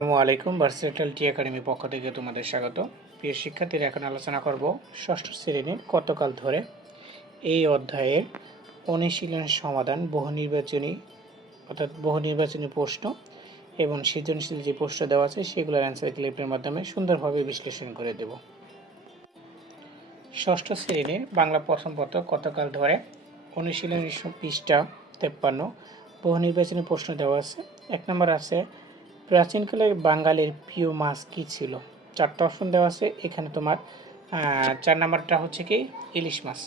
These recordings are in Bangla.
আসসালামু আলাইকুম ভার্সেটাল টি একাডেমি পক্ষ থেকে তোমাদের স্বাগত। প্রিয় শিক্ষার্থীরা, এখন আলোচনা করব ষষ্ঠ শ্রেণির কতকাল ধরে। এই অধ্যায়ের অনুশীলন সমাধান বহু নির্বাচনী অর্থাৎ বহু নির্বাচনী প্রশ্ন এবং সৃজনশীল যে প্রশ্ন দেওয়া আছে, সেগুলোর অ্যান্সার ক্লিপের মাধ্যমে সুন্দরভাবে বিশ্লেষণ করে দেব। ষষ্ঠ শ্রেণির বাংলা প্রথম পত্র, কতকাল ধরে? অনুশীলন পৃষ্ঠা তেপ্পান্ন। বহু নির্বাচনী প্রশ্ন দেওয়া আছে। এক নম্বর আছে প্রাচীনকালে বাঙালির প্রিয় মাছ কী ছিল? চারটা অপশন দেওয়া আছে। এখানে তোমার চার নাম্বারটা হচ্ছে কি? ইলিশ মাছ।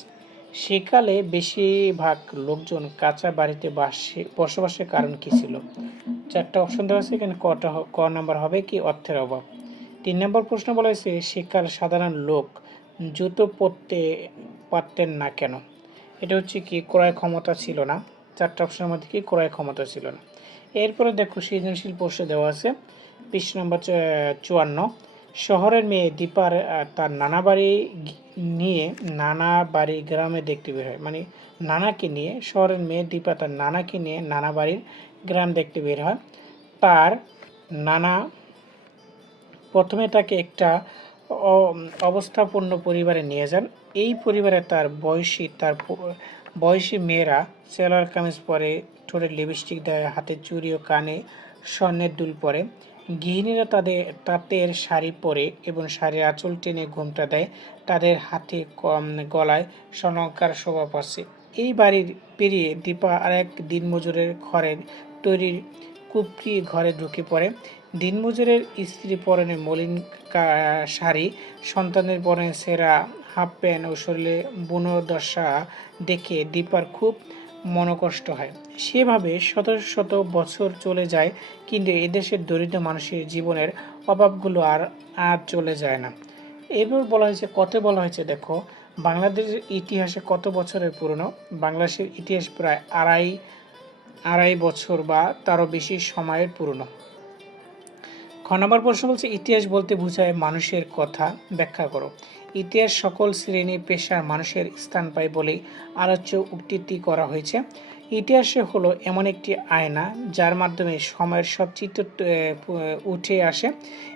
সেকালে বেশিরভাগ লোকজন কাঁচা বাড়িতে বাসে, বসবাসের কারণ কী ছিল? চারটা অপশন দেওয়া আছে। এখানে কটা ক নাম্বার হবে কি? অর্থের অভাব। তিন নম্বর প্রশ্ন বলা হয়েছে সেকাল সাধারণ লোক জুতো পরতে পারতেন না কেন? এটা হচ্ছে কি? ক্রয় ক্ষমতা ছিল না। চারটা অপশনের মধ্যে কি ক্রয় ক্ষমতা ছিল না। এরপরে দেখো সৃজনশীল প্রশ্ন দেওয়া আছে পৃষ্ঠ নম্বর চুয়ান্ন। শহরের মেয়ে দীপার তার নানা বাড়ি নিয়ে নানা বাড়ি গ্রামে দেখতে বের হয়। মানে নানাকে নিয়ে, শহরের মেয়ে দীপা তার নানাকে নিয়ে নানা বাড়ির গ্রাম দেখতে বের হয়। তার নানা প্রথমে তাকে একটা অবস্থাপন্ন পরিবারে নিয়ে যান। এই পরিবারে তার বয়সী, তার বয়সী মেয়েরা সেলার কামিজ পরে ঠোঁটে লিপস্টিক দেয়, হাতে চুরি ও কানে স্বর্ণের দুল পরে। গৃহিণীরা তাদের, তাঁতের শাড়ি পরে এবং শাড়ির আঁচল টেনে ঘুমটা দেয়। তাদের হাতে কম- গলায় স্বর্ণকার শোভা পাচ্ছে। এই বাড়ির পেরিয়ে দীপা আর এক দিনমজুরের ঘরের তৈরির কুপড়ি ঘরে ঢুকে পড়ে। দিনমজুরের স্ত্রী পরনে মলিন শাড়ি, সন্তানের পরনে সেরা হাফ প্যান্ট ও শরীরে বুনো দশা দেখে দীপার খুব মনকষ্ট হয়। সেভাবে শত শত বছর চলে যায়, কিন্তু এদেশের দরিদ্র মানুষের জীবনের অভাবগুলো আর আর চলে যায় না। এবার বলা হয়েছে, কত বলা হয়েছে দেখো, বাংলাদেশের ইতিহাসে কত বছরের পুরনো? বাংলাদেশের ইতিহাস প্রায় আড়াই আড়াই বছর বা তারও বেশি সময়ের পুরনো। নম্বর প্রশ্ন বলছে, ইতিহাস বলতে বোঝায় মানুষের কথা। ব্যাখ্যা করো। ইতিহাস সকল শ্রেণি পেশার মানুষের স্থান পায় বলেই আলোচ্য উক্তিটি করা হয়েছে। ইতিহাসে হলো এমন একটি আয়না, যার মাধ্যমে সময়ের সব চিত্র উঠে আসে।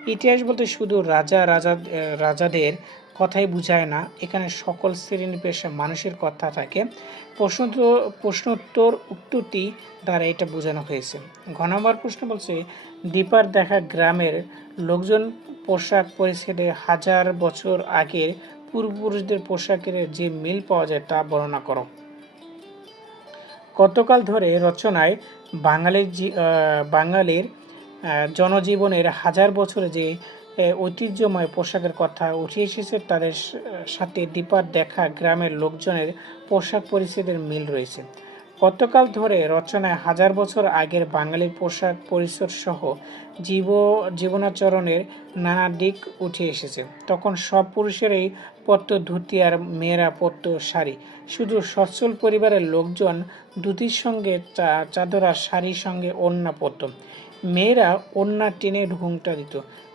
ইতিহাস বলতে শুধু রাজা রাজা রাজাদের কথাই বোঝায় না। এখানে সকল শ্রেণি পেশার মানুষের কথা থাকে। প্রশ্ন প্রশ্নোত্তর উত্তরটি দ্বারা এটা বোঝানো হয়েছে। ঘ নম্বর প্রশ্ন বলছে, দীপার দেখা গ্রামের লোকজন পোশাক পরিচ্ছেদে হাজার বছর আগের পূর্বপুরুষদের পোশাকের যে মিল পাওয়া যায় তা বর্ণনা করো। কতকাল ধরে রচনায় বাঙালির বাঙালির জনজীবনের হাজার বছরে যে ঐতিহ্যময় পোশাকের কথা উঠে এসেছে। তাদের সাথে দীপার দেখা গ্রামের লোকজনের পোশাক পরিচ্ছেদের মিল রয়েছে। কতকাল ধরে রচনায় হাজার বছর আগের বাঙালির পোশাক পরিচ্ছদ সহ জীব, জীবনাচরণের নানা দিক উঠে এসেছে। তখন সব পুরুষেরই পরত ধুতি আর মেয়েরা পরত শাড়ি। শুধু সচ্ছল পরিবারের লোকজন ধুতির সঙ্গে চাদর আর শাড়ির সঙ্গে ওড়না পরত। মেয়েরা ওড়না টেনে ঘুমটা দিত।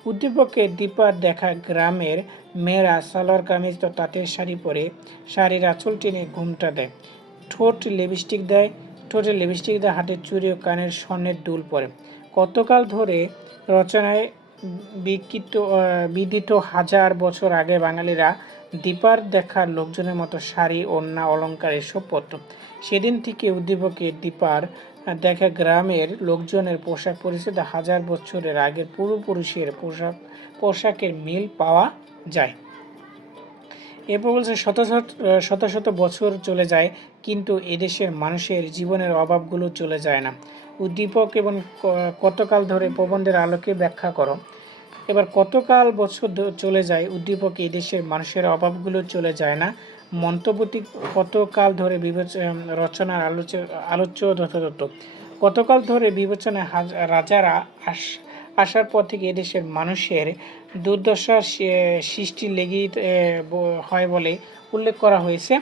উদ্দীপকে দীপার দেখা গ্রামের মেয়েরা সালোয়ার কামিজ তো তাঁতের শাড়ি পরে শাড়ির আঁচল টেনে ঘুমটা দেয়। ঠোঁট লিপস্টিক দেয়, ঠোঁটে লিপস্টিক দেয় হাতের চুরি ও কানের স্বর্ণের দুল পরে। কতকাল ধরে রচনায় বিকৃত বিদিত হাজার বছর আগে বাঙালিরা দীপার দেখার লোকজনের মতো শাড়ি, ওড়না অলংকার এসব পরত সেদিন থেকে উদ্দীপকে দীপার দেখা গ্রামের লোকজনের পোশাক পরিচ্ছদ হাজার বছরের আগের পূর্বপুরুষের পোশাক, পোশাকের মিল পাওয়া যায়। এরপর বলছে শত শত শত বছর চলে যায়, কিন্তু এদেশের মানুষের জীবনের অভাবগুলো চলে যায় না। উদ্দীপক এবং কতকাল ধরে প্রবন্ধের আলোকে ব্যাখ্যা করো। এবার কতকাল বছর চলে যায় উদ্দীপক এদেশের মানুষের অভাবগুলো চলে যায় না মন্তব্যটি কতকাল ধরে বিবেচনা রচনার আলোচ আলোচ্য যথাযথ? কতকাল ধরে বিবেচনায় রাজারা আস, আসার পর থেকে এদেশের মানুষের দুর্দশা সৃষ্টি লেগেই হয় বলে উল্লেখ করা হয়েছে।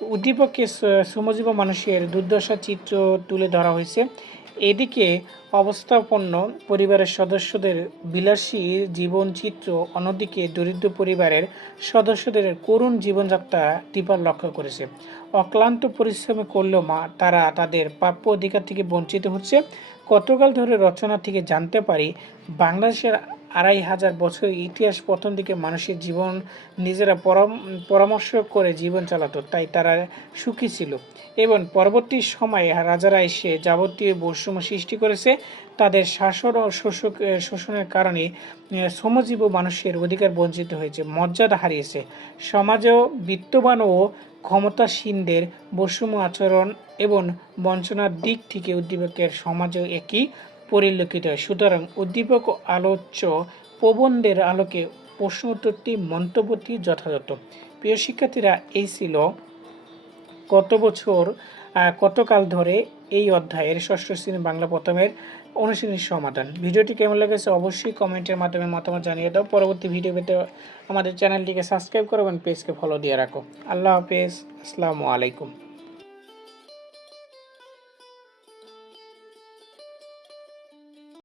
উদ্দীপকে সু- শ্রমজীব মানুষের দুর্দশা চিত্র তুলে ধরা হয়েছে। এদিকে অবস্থাপন্ন পরিবারের সদস্যদের বিলাসী জীবনচিত্র, অন্যদিকে দরিদ্র পরিবারের সদস্যদের করুণ জীবনযাত্রা টিপার লক্ষ্য করেছে। অক্লান্ত পরিশ্রমে করলেও মা, তারা তাদের প্রাপ্য অধিকার থেকে বঞ্চিত হচ্ছে। কতকাল ধরে রচনা থেকে জানতে পারি, বাংলাদেশের আড়াই হাজার বছরের ইতিহাস প্রথম দিকে মানুষের জীবন নিজেরা পরাম- পরামর্শ করে জীবন চালাতো, তাই তারা সুখী ছিল। এবং পরবর্তী সময়ে রাজারা এসে যাবতীয় বৈষম্য সৃষ্টি করেছে। তাদের শাসন ও শোষক শোষণের কারণে শ্রমজীব মানুষের অধিকার বঞ্চিত হয়েছে, মর্যাদা হারিয়েছে। সমাজেও বিত্তবান ও ক্ষমতাসীনদের বৈষম্য আচরণ এবং বঞ্চনার দিক থেকে উদ্দীপকের সমাজেও একই পরিলক্ষিত হয়। সুতরাং উদ্দীপক আলোচ্য প্রবন্ধের আলোকে প্রশ্ন উত্তরটি মন্তব্যটি যথাযথ। প্রিয় শিক্ষার্থীরা, এই ছিল কত বছর কতকাল ধরে এই অধ্যায়ের ষষ্ঠ শ্রেণি বাংলা প্রথমের অনুশীলনীর সমাধান। ভিডিওটি কেমন লেগেছে অবশ্যই কমেন্টের মাধ্যমে মতামত জানিয়ে দাও। পরবর্তী ভিডিও পেতে আমাদের চ্যানেলটিকে সাবস্ক্রাইব করো এবং পেজকে ফলো দিয়ে রাখো। আল্লাহ হাফেজ। আসসালামু আলাইকুম।